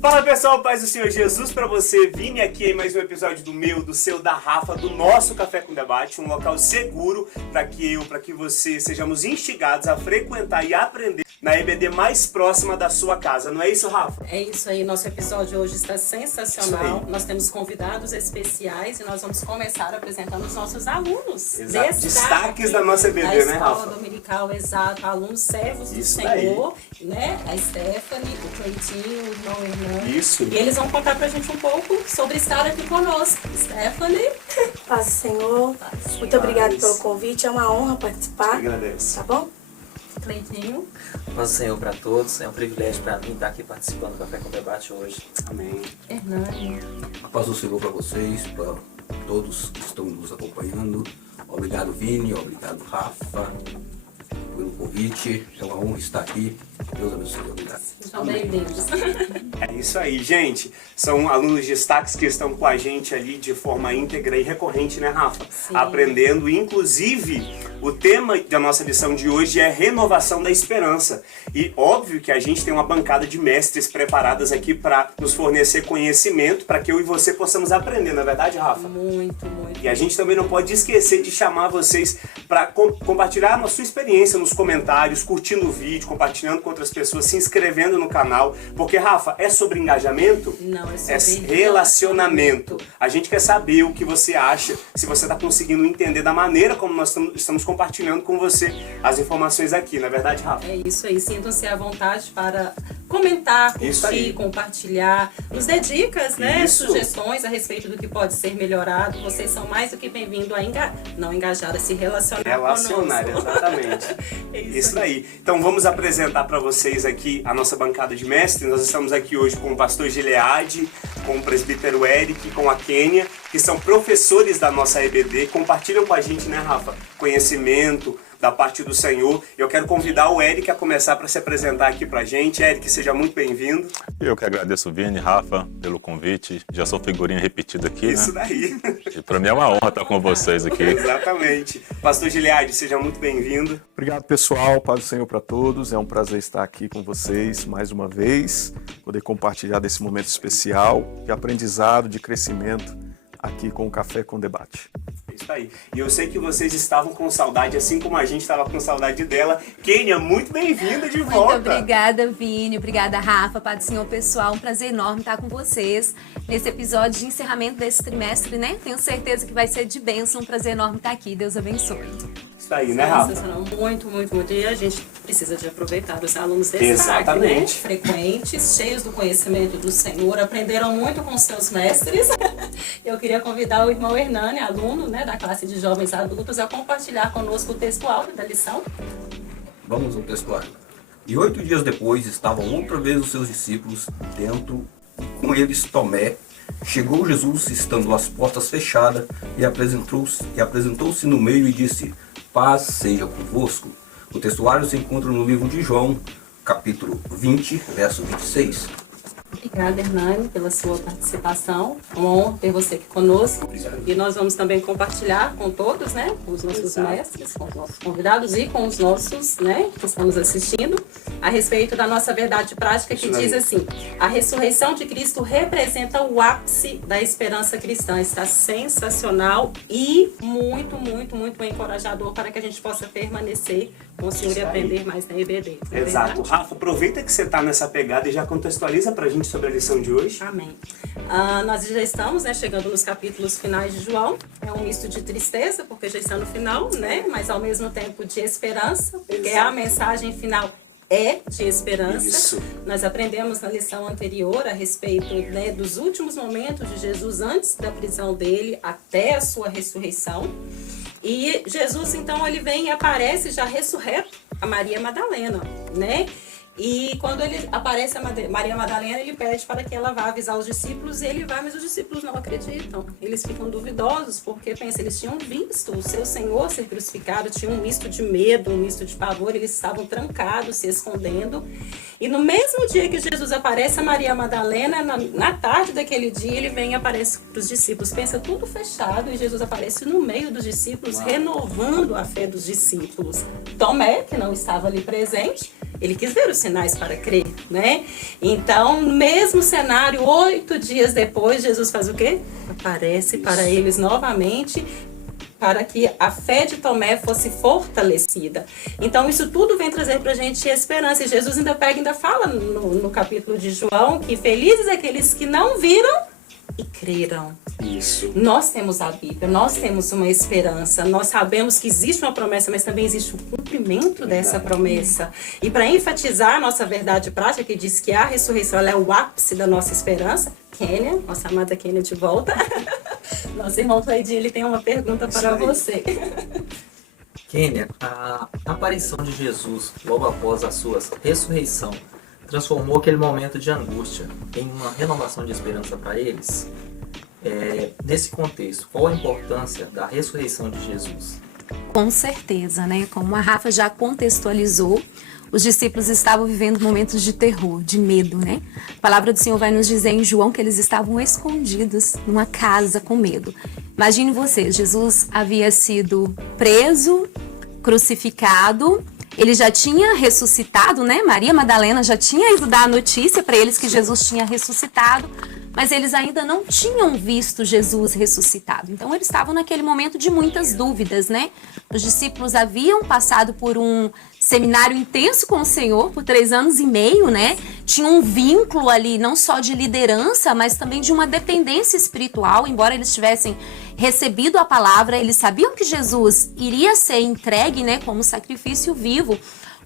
Fala pessoal, paz do Senhor Jesus pra você. Vini aqui em mais um episódio do meu, do seu, da Rafa, do nosso Café com Debate, um local seguro para que você sejamos instigados a frequentar e aprender na EBD mais próxima da sua casa. Não é isso, Rafa? É isso aí, nosso episódio hoje está sensacional. Nós temos convidados especiais e nós vamos começar apresentando os nossos alunos. Exato. Destaques da nossa EBD, né, Rafa? Escola Dominical, exato. Alunos servos do Senhor, né? A Stephanie, o Cleitinho, o irmão Hernani. Isso. E eles vão contar pra gente um pouco sobre estar aqui conosco. Stephanie. Paz do Senhor. Muito obrigada pelo convite. É uma honra participar. Agradeço. Tá bom? Cleitinho. Paz do Senhor para todos. É um privilégio para mim estar aqui participando do Café com Debate hoje. Amém. Hernani. A paz do Senhor para vocês, para todos que estão nos acompanhando. Obrigado, Vini. Obrigado, Rafa, pelo convite. É uma honra estar aqui. Deus abençoe. Obrigado. Sejam bem-vindos. É isso aí, gente. São alunos destaques que estão com a gente ali de forma íntegra e recorrente, né, Rafa? Sim. Aprendendo. Inclusive, o tema da nossa lição de hoje é renovação da esperança. E óbvio que a gente tem uma bancada de mestres preparadas aqui para nos fornecer conhecimento para que eu e você possamos aprender, não é verdade, Rafa? Muito, muito. E a gente também não pode esquecer de chamar vocês para compartilhar a sua experiência nos comentários, curtindo o vídeo, compartilhando com outras pessoas, se inscrevendo no canal. Porque, Rafa, é sobre engajamento? Não, é sobre relacionamento. A gente quer saber o que você acha, se você está conseguindo entender da maneira como nós estamos compartilhando com você as informações aqui, não é verdade, Rafa? É isso aí, sintam-se à vontade para comentar, curtir, compartilhar, nos dê dicas, né, sugestões a respeito do que pode ser melhorado. Vocês são mais do que bem-vindos a não engajar, a se relacionar conosco. Exatamente. Isso aí. Então vamos apresentar para vocês aqui a nossa bancada de mestres. Nós estamos aqui hoje com o pastor Gileade, com o presbítero Eric, com a Kênia, que são professores da nossa EBD, compartilham com a gente, né, Rafa, conhecimento da parte do Senhor. Eu quero convidar o Eric a começar para se apresentar aqui pra gente. Eric, seja muito bem-vindo. Eu que agradeço, Vini, Rafa, pelo convite. Já sou figurinha repetida aqui, Isso né? daí. E para mim é uma honra estar com vocês aqui. Exatamente. Pastor Gileade, seja muito bem-vindo. Obrigado, pessoal. Paz do Senhor para todos. É um prazer estar aqui com vocês mais uma vez, poder compartilhar desse momento especial de aprendizado, de crescimento aqui com o Café com Debate. Isso aí. E eu sei que vocês estavam com saudade, assim como a gente estava com saudade dela. Kênia, muito bem-vinda de volta. Muito obrigada, Vini. Obrigada, Rafa. Paz do Senhor, pessoal. Um prazer enorme estar com vocês nesse episódio de encerramento desse trimestre, né? Tenho certeza que vai ser de bênção. Um prazer enorme estar aqui. Deus abençoe. Isso aí, né, Rafa? Muito, muito, muito. E a gente precisa de aproveitar os alunos destaque, né? Frequentes, cheios do conhecimento do Senhor, aprenderam muito com seus mestres. Eu queria convidar o irmão Hernani, aluno, né, da classe de jovens adultos, a compartilhar conosco o texto áudio da lição. Vamos ao texto áudio. E 8 dias depois estavam outra vez os seus discípulos dentro, com eles Tomé. Chegou Jesus, estando as portas fechadas, e apresentou-se no meio e disse: paz seja convosco. O textuário se encontra no livro de João, capítulo 20, verso 26. Obrigada, Hernani, pela sua participação. É uma honra ter você aqui conosco. Obrigado. E nós vamos também compartilhar com todos, né? Com os nossos mestres, com os nossos convidados e com os nossos, né? Que estamos assistindo, a respeito da nossa verdade prática, que diz assim: a ressurreição de Cristo representa o ápice da esperança cristã. Está sensacional e muito, muito, muito encorajador para que a gente possa permanecer com o Senhor e aprender mais na EBD. Exato. Rafa, aproveita que você está nessa pegada e já contextualiza pra gente sobre a lição de hoje. Amém. Nós já estamos, né, chegando nos capítulos finais de João. É um misto de tristeza, porque já está no final, né? Mas ao mesmo tempo de esperança, porque a mensagem final é de esperança. Isso. Nós aprendemos na lição anterior a respeito, né, dos últimos momentos de Jesus antes da prisão dele até a sua ressurreição. E Jesus, então, ele vem e aparece já ressurreto a Maria Madalena, né? E quando ele aparece a Maria Madalena, ele pede para que ela vá avisar os discípulos, e ele vai, mas os discípulos não acreditam. Eles ficam duvidosos, porque, pensa, eles tinham visto o seu Senhor ser crucificado, tinham um misto de medo, um misto de pavor, eles estavam trancados, se escondendo. E no mesmo dia que Jesus aparece a Maria Madalena, na tarde daquele dia, ele vem e aparece para os discípulos. Pensa, tudo fechado, e Jesus aparece no meio dos discípulos, renovando a fé dos discípulos. Tomé, que não estava ali presente, Ele quis ver os sinais para crer, né? Então, no mesmo cenário, 8 dias depois, Jesus faz o quê? Aparece para eles novamente, para que a fé de Tomé fosse fortalecida. Então, isso tudo vem trazer para a gente esperança. E Jesus ainda fala no capítulo de João que felizes aqueles que não viram e creram. Isso. Nós temos a Bíblia, nós temos uma esperança, nós sabemos que existe uma promessa, mas também existe o cumprimento dessa promessa. E para enfatizar a nossa verdade prática, que diz que a ressurreição ela é o ápice da nossa esperança, Kênia, nossa amada Kênia de volta. Nosso irmão Cleide, ele tem uma pergunta para você. Kênia, a aparição de Jesus logo após a sua ressurreição transformou aquele momento de angústia em uma renovação de esperança para eles? Nesse contexto, qual a importância da ressurreição de Jesus? Com certeza, né? Como a Rafa já contextualizou, os discípulos estavam vivendo momentos de terror, de medo, né? A palavra do Senhor vai nos dizer em João que eles estavam escondidos numa casa com medo. Imagine você, Jesus havia sido preso, crucificado, ele já tinha ressuscitado, né? Maria Madalena já tinha ido dar a notícia para eles que Jesus tinha ressuscitado, mas eles ainda não tinham visto Jesus ressuscitado. Então eles estavam naquele momento de muitas dúvidas, né? Os discípulos haviam passado por um seminário intenso com o Senhor por 3 anos e meio, né? Tinha um vínculo ali, não só de liderança, mas também de uma dependência espiritual. Embora eles tivessem recebido a palavra, eles sabiam que Jesus iria ser entregue, né, como sacrifício vivo.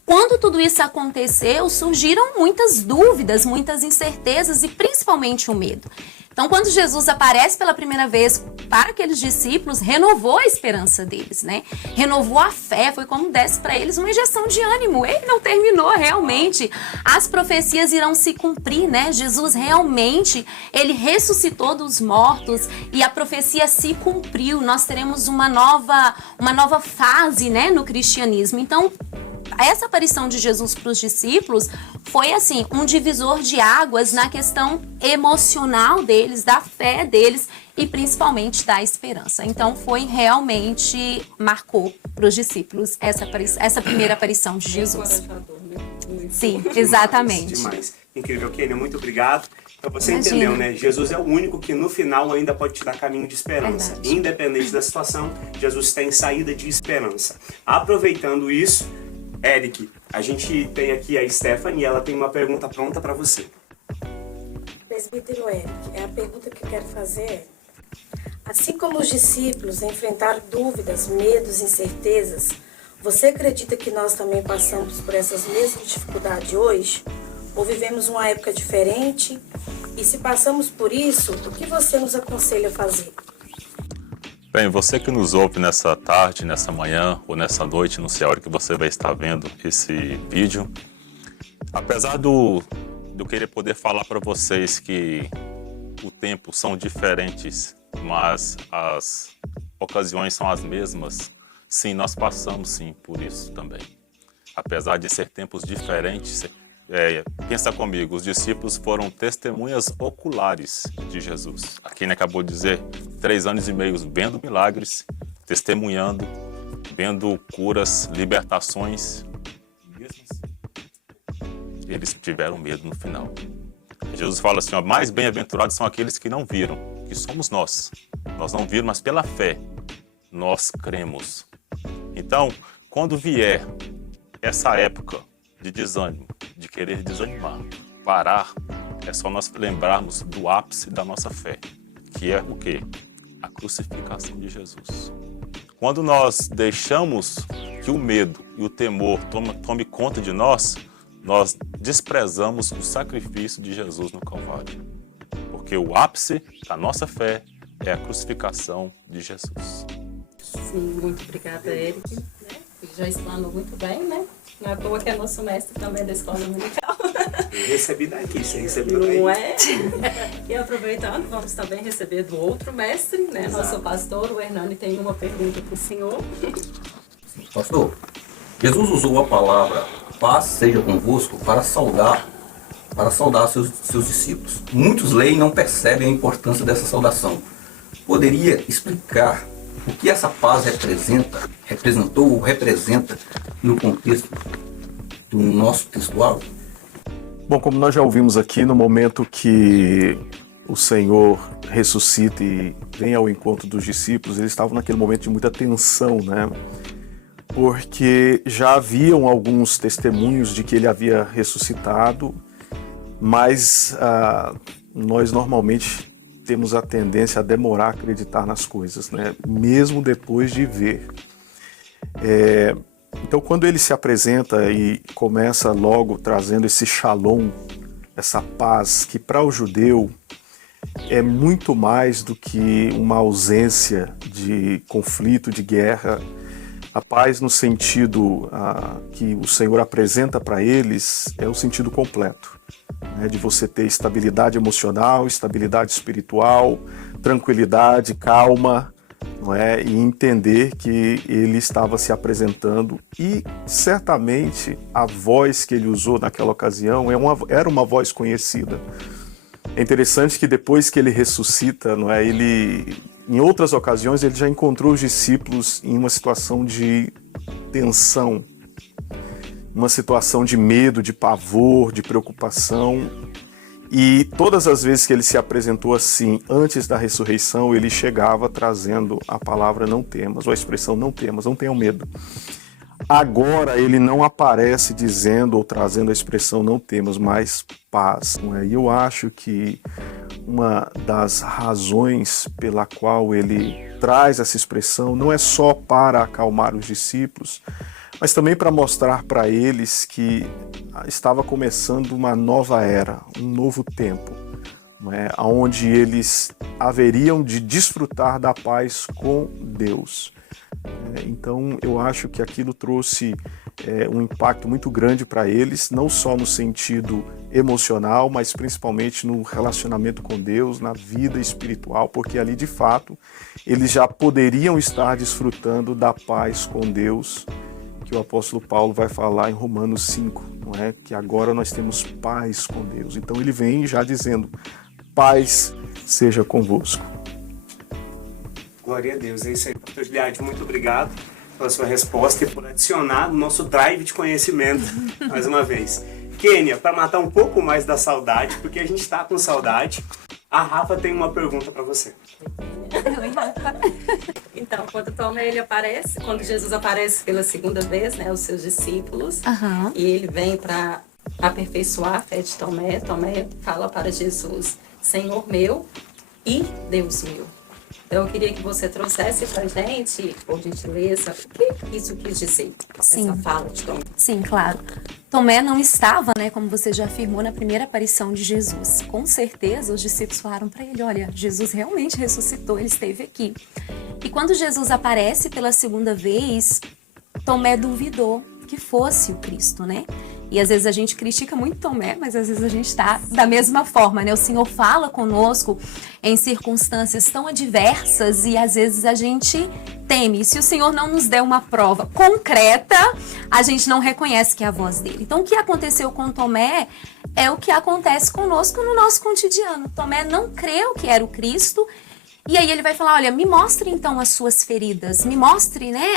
Quando tudo isso aconteceu, surgiram muitas dúvidas, muitas incertezas e principalmente o medo. Então, quando Jesus aparece pela primeira vez para aqueles discípulos, renovou a esperança deles, né? Renovou a fé, foi como desse para eles uma injeção de ânimo. Ele não terminou realmente. As profecias irão se cumprir, né? Jesus realmente, ele ressuscitou dos mortos e a profecia se cumpriu. Nós teremos uma nova fase, né, no cristianismo. Então, essa aparição de Jesus para os discípulos foi assim um divisor de águas na questão emocional deles, da fé deles e principalmente da esperança. Então foi realmente, marcou para os discípulos essa primeira aparição de Jesus. Sim, exatamente. Demais. Incrível, Kênia, muito obrigado. Então você Imagina. entendeu, né? Jesus é o único que no final ainda pode te dar caminho de esperança. Verdade. Independente da situação, Jesus tem saída de esperança. Aproveitando isso, Eric, a gente tem aqui a Stephanie e ela tem uma pergunta pronta para você. Presbítero Eric, a pergunta que eu quero fazer é: assim como os discípulos enfrentaram dúvidas, medos, incertezas, você acredita que nós também passamos por essas mesmas dificuldades hoje? Ou vivemos uma época diferente? E se passamos por isso, o que você nos aconselha a fazer? Bem, você que nos ouve nessa tarde, nessa manhã ou nessa noite, não sei a hora que você vai estar vendo esse vídeo, apesar do querer poder falar para vocês que o tempo são diferentes, mas as ocasiões são as mesmas, sim, nós passamos sim por isso também. Apesar de ser tempos diferentes, pensa comigo, os discípulos foram testemunhas oculares de Jesus. A Kênia acabou de dizer, 3 anos e meio vendo milagres, testemunhando, vendo curas, libertações. Eles tiveram medo no final. Jesus fala assim, ó, mais bem-aventurados são aqueles que não viram, que somos nós. Nós não vimos, mas pela fé nós cremos. Então, quando vier essa época de desânimo, de querer desanimar, parar, é só nós lembrarmos do ápice da nossa fé, que é o quê? A crucificação de Jesus. Quando nós deixamos que o medo e o temor tome conta de nós, nós desprezamos o sacrifício de Jesus no Calvário. Porque o ápice da nossa fé é a crucificação de Jesus. Sim, muito obrigada, Eric. Ele já explanou muito bem, né? Não é à toa que é nosso mestre também da escola dominical. Eu recebi daqui, você recebeu daí. Não é? E aproveitando, vamos também receber do outro mestre, né? Nosso pastor, o Hernani, tem uma pergunta para o senhor. Pastor, Jesus usou a palavra paz seja convosco para saudar seus discípulos. Muitos leem e não percebem a importância dessa saudação. Poderia explicar o que essa paz representou ou representa no contexto do nosso textual? Bom, como nós já ouvimos aqui, no momento que o Senhor ressuscita e vem ao encontro dos discípulos, eles estavam naquele momento de muita tensão, né? Porque já haviam alguns testemunhos de que ele havia ressuscitado, mas nós normalmente temos a tendência a demorar a acreditar nas coisas, né? Mesmo depois de ver. Então, quando ele se apresenta e começa logo trazendo esse shalom, essa paz, que para o judeu é muito mais do que uma ausência de conflito, de guerra. A paz no sentido que o Senhor apresenta para eles é o sentido completo, né? De você ter estabilidade emocional, estabilidade espiritual, tranquilidade, calma, não é? E entender que ele estava se apresentando e certamente a voz que ele usou naquela ocasião era uma voz conhecida. É interessante que depois que ele ressuscita, não é? Em outras ocasiões ele já encontrou os discípulos em uma situação de tensão, uma situação de medo, de pavor, de preocupação. E todas as vezes que ele se apresentou assim, antes da ressurreição, ele chegava trazendo a palavra não temas, ou a expressão não temas, não tenham medo. Agora ele não aparece dizendo ou trazendo a expressão não temas, mas paz. Não é? E eu acho que uma das razões pela qual ele traz essa expressão não é só para acalmar os discípulos, mas também para mostrar para eles que estava começando uma nova era, um novo tempo, não é? Onde eles haveriam de desfrutar da paz com Deus. Então eu acho que aquilo trouxe um impacto muito grande para eles, não só no sentido emocional, mas principalmente no relacionamento com Deus, na vida espiritual, porque ali de fato eles já poderiam estar desfrutando da paz com Deus, que o apóstolo Paulo vai falar em Romanos 5, não é? Que agora nós temos paz com Deus. Então ele vem já dizendo, paz seja convosco. Glória a Deus, é isso aí, pastor Gilead, muito obrigado pela sua resposta e por adicionar no nosso drive de conhecimento, mais uma vez. Kênia, para matar um pouco mais da saudade, porque a gente está com saudade, a Rafa tem uma pergunta para você. Oi, Rafa. Então, quando Jesus aparece pela segunda vez, né, aos seus discípulos, e ele vem para aperfeiçoar a fé de Tomé, Tomé fala para Jesus, Senhor meu e Deus meu. Então, eu queria que você trouxesse para a gente, por gentileza, o que isso quis dizer, essa fala de Tomé. Sim, claro. Tomé não estava, né, como você já afirmou, na primeira aparição de Jesus. Com certeza, os discípulos falaram para ele, olha, Jesus realmente ressuscitou, ele esteve aqui. E quando Jesus aparece pela segunda vez, Tomé duvidou que fosse o Cristo, né? E às vezes a gente critica muito Tomé, mas às vezes a gente está da mesma forma, né? O Senhor fala conosco em circunstâncias tão adversas e às vezes a gente teme. E se o Senhor não nos der uma prova concreta, a gente não reconhece que é a voz dele. Então o que aconteceu com Tomé é o que acontece conosco no nosso cotidiano. Tomé não creu que era o Cristo. E aí ele vai falar, olha, me mostre então as suas feridas, me mostre, né,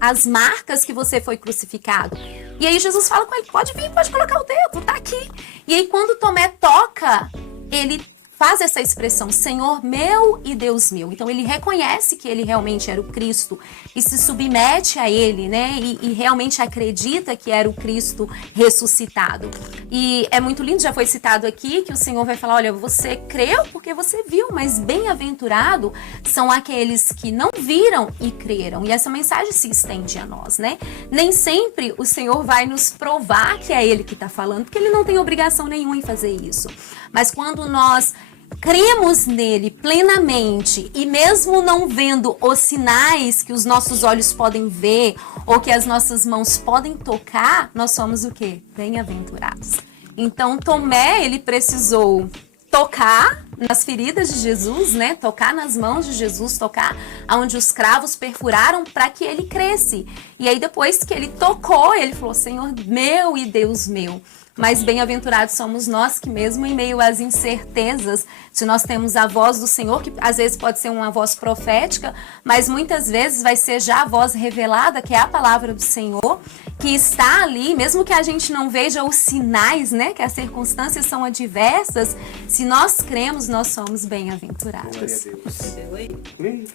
as marcas que você foi crucificado. E aí Jesus fala com ele, pode vir, pode colocar o dedo, tá aqui. E aí quando Tomé toca, ele faz essa expressão, Senhor meu e Deus meu. Então ele reconhece que ele realmente era o Cristo e se submete a ele, né? E realmente acredita que era o Cristo ressuscitado. E é muito lindo, já foi citado aqui, que o Senhor vai falar, olha, você creu porque você viu, mas bem-aventurado são aqueles que não viram e creram. E essa mensagem se estende a nós, né? Nem sempre o Senhor vai nos provar que é Ele que está falando, porque Ele não tem obrigação nenhuma em fazer isso. Mas quando nós cremos nele plenamente e mesmo não vendo os sinais que os nossos olhos podem ver ou que as nossas mãos podem tocar, nós somos o quê? Bem-aventurados. Então Tomé, ele precisou tocar nas feridas de Jesus, né? Tocar nas mãos de Jesus, tocar onde os cravos perfuraram para que ele cresce. E aí depois que ele tocou, ele falou: Senhor meu e Deus meu. Mas bem-aventurados somos nós que mesmo em meio às incertezas, se nós temos a voz do Senhor, que às vezes pode ser uma voz profética, mas muitas vezes vai ser já a voz revelada, que é a palavra do Senhor, que está ali, mesmo que a gente não veja os sinais, né, que as circunstâncias são adversas, se nós cremos, nós somos bem-aventurados. Entendeu aí?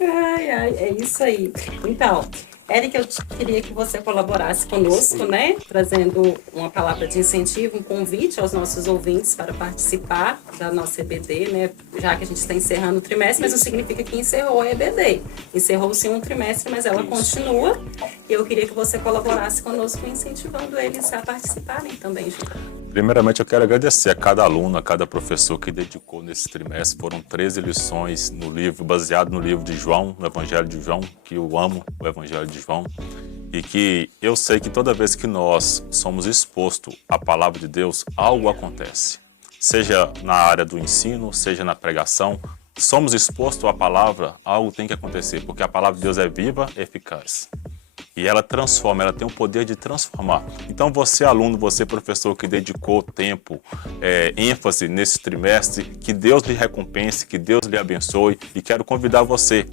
É isso aí. Então, Érica, eu queria que você colaborasse conosco, né? Trazendo uma palavra de incentivo, um convite aos nossos ouvintes para participar da nossa EBD, né? Já que a gente está encerrando o trimestre, mas não significa que encerrou a EBD. Encerrou-se um trimestre, mas ela continua. E eu queria que você colaborasse conosco, incentivando eles a participarem também, Ju. Primeiramente, eu quero agradecer a cada aluno, a cada professor que dedicou nesse trimestre. Foram 13 lições no livro, baseado no livro de João, no Evangelho de João, que eu amo o Evangelho de João. E que eu sei que toda vez que nós somos expostos à palavra de Deus, algo acontece. Seja na área do ensino, seja na pregação, somos expostos à palavra, algo tem que acontecer, porque a palavra de Deus é viva e eficaz. E ela transforma, ela tem o poder de transformar. Então você aluno, você professor que dedicou tempo, ênfase nesse trimestre, que Deus lhe recompense, que Deus lhe abençoe. E quero convidar você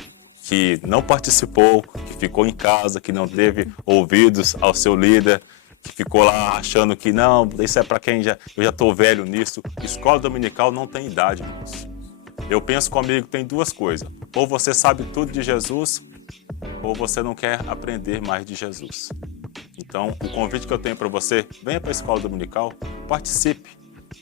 que não participou, que ficou em casa, que não teve ouvidos ao seu líder, que ficou lá achando que não, isso é para quem eu já estou velho nisso. Escola dominical não tem idade, irmãos. Eu penso comigo, tem duas coisas. Ou você sabe tudo de Jesus, ou você não quer aprender mais de Jesus. Então, o convite que eu tenho para você, venha para a escola dominical, participe,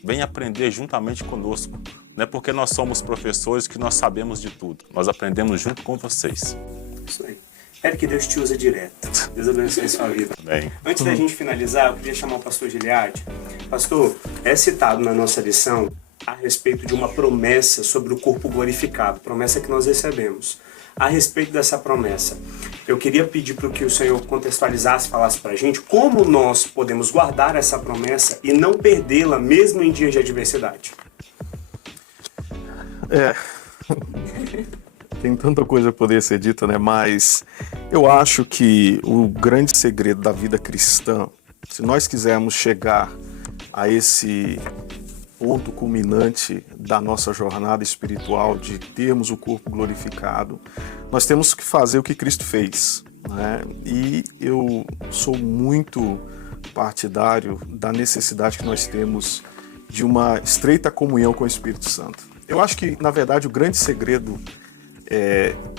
venha aprender juntamente conosco. Não é porque nós somos professores que nós sabemos de tudo, nós aprendemos junto com vocês. Isso aí. Quero que Deus te use direto. Deus abençoe a sua vida. Bem. Antes da gente finalizar, eu queria chamar o pastor Gileade. Pastor, é citado na nossa lição a respeito de uma promessa sobre o corpo glorificado, promessa que nós recebemos. A respeito dessa promessa, eu queria pedir para que o Senhor contextualizasse, falasse para a gente como nós podemos guardar essa promessa e não perdê-la mesmo em dias de adversidade. Tem tanta coisa a poder ser dita, né? Mas eu acho que o grande segredo da vida cristã, se nós quisermos chegar a esse ponto culminante da nossa jornada espiritual, de termos o corpo glorificado, nós temos que fazer o que Cristo fez, né? E eu sou muito partidário da necessidade que nós temos de uma estreita comunhão com o Espírito Santo. Eu acho que, na verdade, o grande segredo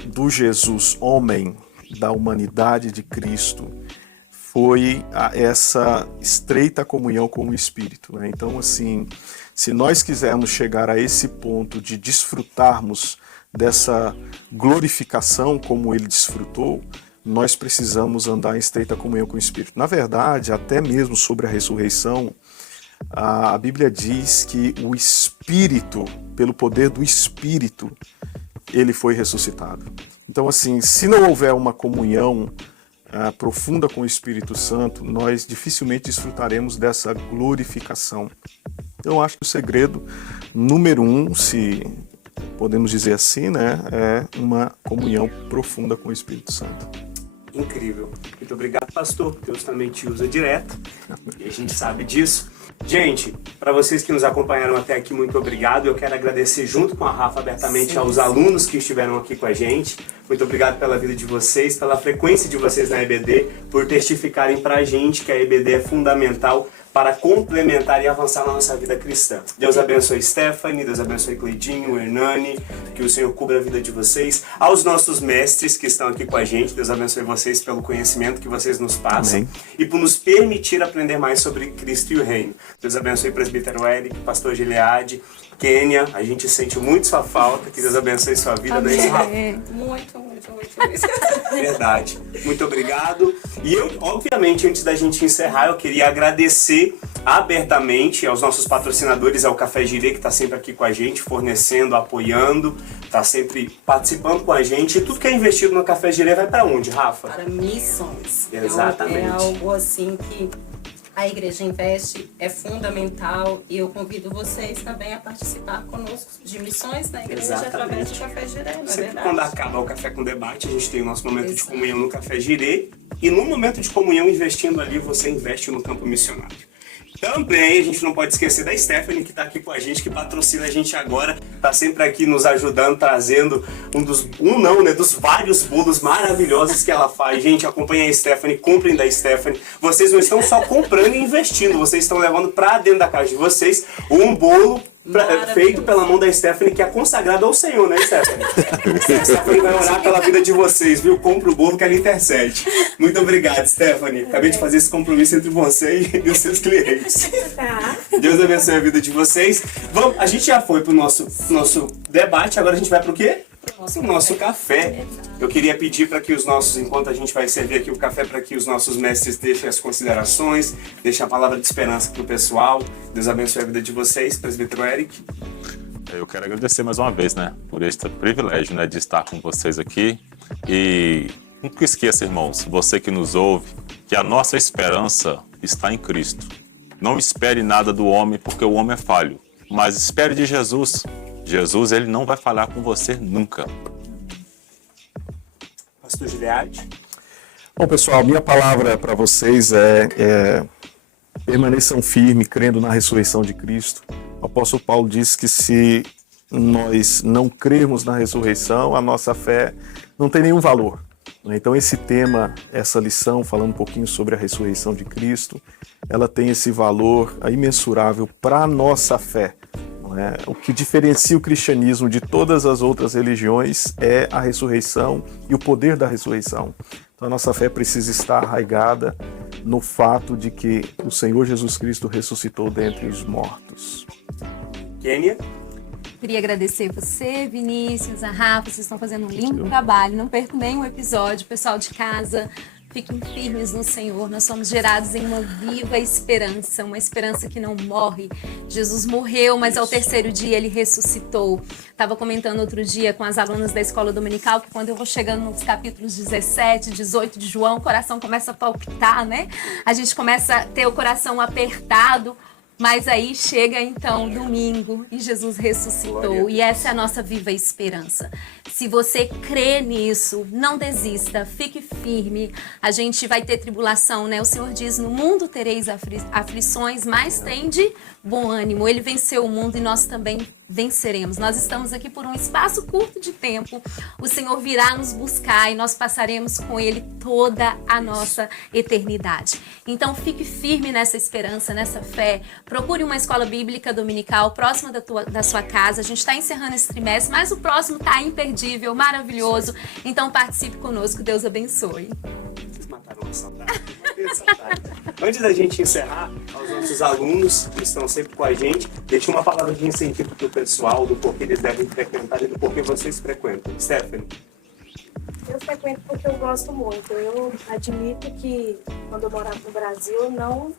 do Jesus homem, da humanidade de Cristo, foi essa estreita comunhão com o Espírito, né? Então, assim, se nós quisermos chegar a esse ponto de desfrutarmos dessa glorificação como ele desfrutou, nós precisamos andar em estreita comunhão com o Espírito. Na verdade, até mesmo sobre a ressurreição, a Bíblia diz que o Espírito, pelo poder do Espírito, ele foi ressuscitado. Então, assim, se não houver uma comunhão profunda com o Espírito Santo, nós dificilmente desfrutaremos dessa glorificação. Eu acho que o segredo número 1, se podemos dizer assim, né, é uma comunhão profunda com o Espírito Santo. Incrível. Muito obrigado, pastor. Deus também te usa direto. E a gente sabe disso. Gente, para vocês que nos acompanharam até aqui, muito obrigado. Eu quero agradecer junto com a Rafa abertamente aos alunos que estiveram aqui com a gente. Muito obrigado pela vida de vocês, pela frequência de vocês na EBD, por testificarem para a gente que a EBD é fundamental para complementar e avançar na nossa vida cristã. Deus abençoe Stephanie, Deus abençoe Cleidinho, Hernani, que o Senhor cubra a vida de vocês. Aos nossos mestres que estão aqui com a gente, Deus abençoe vocês pelo conhecimento que vocês nos passam. Amém. E por nos permitir aprender mais sobre Cristo e o Reino. Deus abençoe o presbítero Eric, pastor Gileade, Kênia, a gente sente muito sua falta, que Deus abençoe sua vida. Amém. Muito. Verdade. Muito obrigado. E eu, obviamente, antes da gente encerrar, eu queria agradecer abertamente aos nossos patrocinadores, ao Café Girê, que está sempre aqui com a gente, fornecendo, apoiando, está sempre participando com a gente. E tudo que é investido no Café Girê vai para onde, Rafa? Para missões. Exatamente. É algo assim que a Igreja Investe é fundamental e eu convido vocês também a participar conosco de missões na igreja através do Café Girê, não é Sempre verdade? quando acaba o Café com Debate, a gente tem o nosso momento de comunhão no Café Girê. E no momento de comunhão, investindo ali, você investe no campo missionário. Também a gente não pode esquecer da Stephanie, que está aqui com a gente, que patrocina a gente agora, está sempre aqui nos ajudando, trazendo dos vários bolos maravilhosos que ela faz. Gente, acompanhem a Stephanie, comprem da Stephanie. Vocês não estão só comprando e investindo, vocês estão levando para dentro da casa de vocês um bolo feito pela mão da Stephanie, que é consagrado ao Senhor, né, Stephanie? A Stephanie vai orar pela vida de vocês, viu? Compra o bolo que ela intercede. Muito obrigado, Stephanie. Acabei de fazer esse compromisso entre você e os seus clientes. Tá. Deus abençoe a vida de vocês. Vamos, a gente já foi pro nosso debate, agora a gente vai pro quê? O nosso café. Eu queria pedir para que enquanto a gente vai servir aqui o café, para que os nossos mestres deixem as considerações, deixem a palavra de esperança pro pessoal. Deus abençoe a vida de vocês, presbítero Eric. Eu quero agradecer mais uma vez, né, por este privilégio, né, de estar com vocês aqui. E nunca esqueça, irmãos, você que nos ouve, que a nossa esperança está em Cristo. Não espere nada do homem, porque o homem é falho, mas espere de Jesus. Jesus, ele não vai falar com você nunca. Pastor Gilead. Bom, pessoal, minha palavra para vocês é permaneçam firmes, crendo na ressurreição de Cristo. O apóstolo Paulo diz que se nós não crermos na ressurreição, a nossa fé não tem nenhum valor. Então esse tema, essa lição, falando um pouquinho sobre a ressurreição de Cristo, ela tem esse valor imensurável para a nossa fé. O que diferencia o cristianismo de todas as outras religiões é a ressurreição e o poder da ressurreição. Então a nossa fé precisa estar arraigada no fato de que o Senhor Jesus Cristo ressuscitou dentre os mortos. Kênia. Queria agradecer você, Vinícius, a Rafa, vocês estão fazendo um lindo trabalho, não percam nenhum episódio, pessoal de casa, fiquem firmes no Senhor, nós somos gerados em uma viva esperança, uma esperança que não morre. Jesus morreu, mas ao terceiro dia ele ressuscitou. Estava comentando outro dia com as alunas da escola dominical que quando eu vou chegando nos capítulos 17, 18 de João, o coração começa a palpitar, né? A gente começa a ter o coração apertado. Mas aí chega então domingo e Jesus ressuscitou e essa é a nossa viva esperança. Se você crê nisso, não desista, fique firme. A gente vai ter tribulação, né? O Senhor diz, no mundo tereis aflições, mas tende bom ânimo. Ele venceu o mundo e nós também venceremos. Nós estamos aqui por um espaço curto de tempo. O Senhor virá nos buscar e nós passaremos com Ele toda a nossa eternidade. Então fique firme nessa esperança, nessa fé. Procure uma escola bíblica dominical próxima da sua casa. A gente está encerrando esse trimestre, mas o próximo está imperdível, maravilhoso. Então participe conosco. Deus abençoe. Vocês mataram a saudade. Antes da gente encerrar, aos nossos alunos que estão sempre com a gente, deixe uma palavra de incentivo para o pessoal, do porquê eles devem frequentar e do porquê vocês frequentam. Stephanie. Eu frequento porque eu gosto muito. Eu admito que quando eu morava no Brasil eu não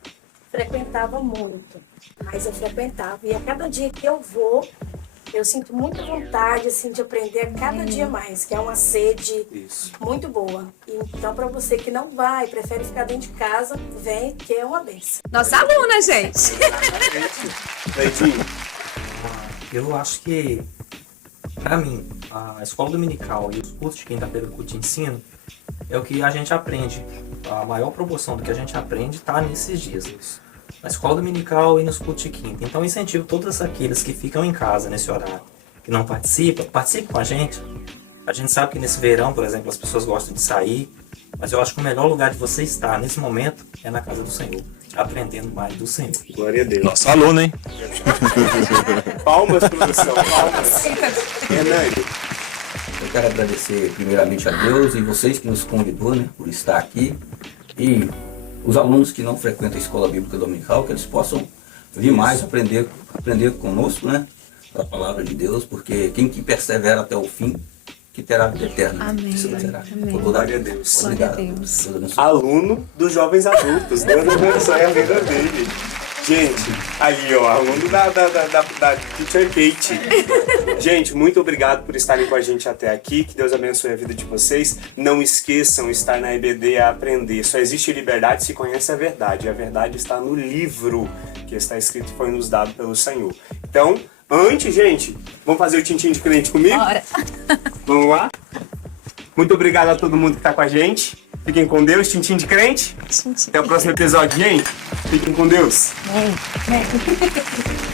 frequentava muito, mas eu frequentava. E a cada dia que eu vou, eu sinto muita vontade assim, de aprender a cada dia mais, que é uma sede muito boa. Então, para você que não vai, prefere ficar dentro de casa, vem, que é uma benção. Nossa aluna, gente! Eu acho que, para mim, a escola dominical e os cursos de quinta-feira do curso de ensino é o que a gente aprende. A maior proporção do que a gente aprende está nesses dias. Na escola dominical e nos cultos de quinta. Então, eu incentivo todos aqueles que ficam em casa nesse horário, que não participam, participe com a gente. A gente sabe que nesse verão, por exemplo, as pessoas gostam de sair, mas eu acho que o melhor lugar de você estar nesse momento é na casa do Senhor, aprendendo mais do Senhor. Glória a Deus. Nosso aluno, hein? Palmas, produção, palmas. Hernani. Eu quero agradecer primeiramente a Deus e vocês que nos convidou, né, por estar aqui. E os alunos que não frequentam a escola bíblica dominical, que eles possam vir mais, aprender conosco, né, da palavra de Deus, porque quem que persevera até o fim, que terá a vida eterna. Amém. Isso terá. Amém. Glória a Deus. Obrigado. Glória a Deus. Deus abençoe. Aluno dos jovens adultos. Deus abençoe a vida dele. Gente, ali ó, aluno da Teacher Kate. Gente, muito obrigado por estarem com a gente até aqui. Que Deus abençoe a vida de vocês. Não esqueçam, estar na EBD é aprender. Só existe liberdade se conhece a verdade. E a verdade está no livro que está escrito e foi nos dado pelo Senhor. Então, antes, gente, vamos fazer o tintim de crente comigo? Bora. Vamos lá? Muito obrigado a todo mundo que está com a gente. Fiquem com Deus, tintim de crente. Até o próximo episódio, gente. Fiquem com Deus. Vem.